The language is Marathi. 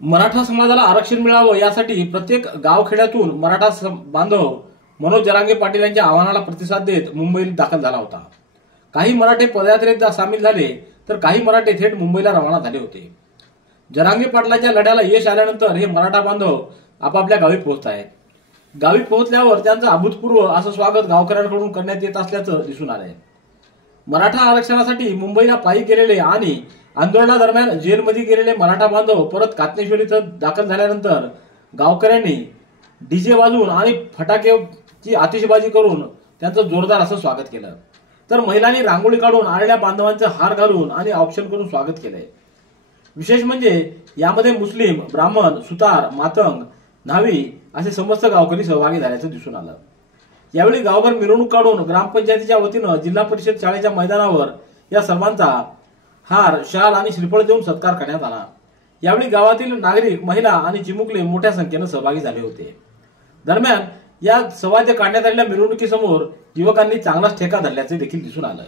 मराठा समाजाला आरक्षण मिळावं यासाठी प्रत्येक गावखेड्यातून मराठा बांधव मनोज जरांगे पाटील यांच्या आवाहनाला प्रतिसाद देत मुंबईत दाखल झाला होता। काही मराठे पदयात्रेत सामील झाले तर काही मराठे थेट मुंबईला रवाना झाले होते। जरांगे पाटलाच्या लढ्याला यश आल्यानंतर हे मराठा बांधव आपापल्या गावी पोहोचत आहेत। गावी पोहोचल्यावर त्यांचं अभूतपूर्व असं स्वागत गावकऱ्यांकडून करण्यात येत असल्याचं दिसून आलंय। मराठा आरक्षणासाठी मुंबईला पायी गेलेले आणि आंदोलनादरम्यान जेलमध्ये गेलेले मराठा बांधव परत कात्नेश्वर इथं दाखल झाल्यानंतर गावकऱ्यांनी डीजे वाजवून आणि फटाक्याची आतिषबाजी करून त्यांचं जोरदार असं स्वागत केलं। तर महिलांनी रांगोळी काढून आलेल्या बांधवांचे हार घालून आणि औक्षण करून स्वागत केलंय। विशेष म्हणजे यामध्ये मुस्लिम, ब्राह्मण, सुतार, मातंग, न्हावी असे समस्त गावकरी सहभागी झाल्याचं दिसून आलं। यावेळी गावभर मिरवणूक काढून ग्रामपंचायतीच्या वतीनं जिल्हा परिषद शाळेच्या मैदानावर या सर्वांचा हार, शाल आणि श्रीफळ देऊन सत्कार करण्यात आला। यावेळी गावातील नागरिक, महिला आणि चिमुकले मोठ्या संख्येनं सहभागी झाले होते। दरम्यान या सवाद्य काढण्यात आलेल्या मिरवणुकीसमोर युवकांनी चांगलाच ठेका धरल्याचे देखील दिसून आलं।